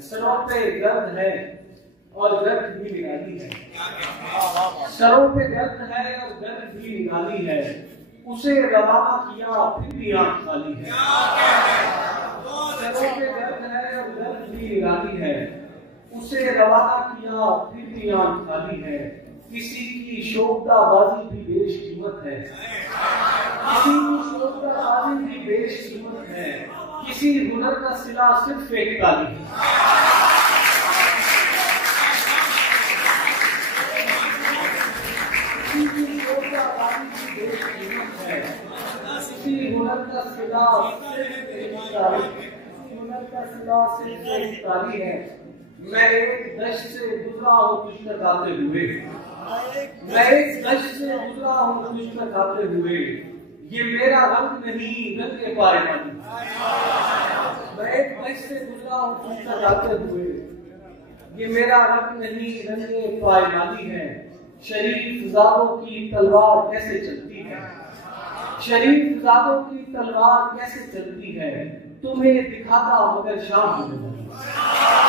सरों पे गर्द है और गर्द भी निकाली है। सरों पे गर्द है और गर्द भी निकाली है। उसे रवाना किया फिर भी आंख खाली है। सरों पे गर्द है और गर्द भी निकाली है। उसे रवाना किया फिर भी आंख खाली है। किसी की शोभदाबाजी भी बेशकीमत है। किसी की शोभदाबाजी भी बेशकीमत है। किसी हुनर का सिला सिर्फ एक ताली है। किसी की शोभदाबाजी भी बेशकीमत है। किसी हुनर का सिला सिर्फ एक ताली है। किसी हुनर का सिला सिर्फ एक ताली है। मैं एक दश्त से गुजरा हूँ तुझ तक आते हुए। मैं एक दश्त से गुजरा हूँ तुझ तक आते हुए। ये मेरा रंग नहीं रंगे पायमानी। मैं एक दश्त से गुजरा हूँ तुझ तक आते हुए। ये मेरा रंग नहीं रंगे पायमानी है। शरीफ ज़ादों की तलवार कैसे चलती है। शरीफ ज़ादों की तलवार कैसे चलती है। तुम्हें दिखाता मगर शाम हो गई।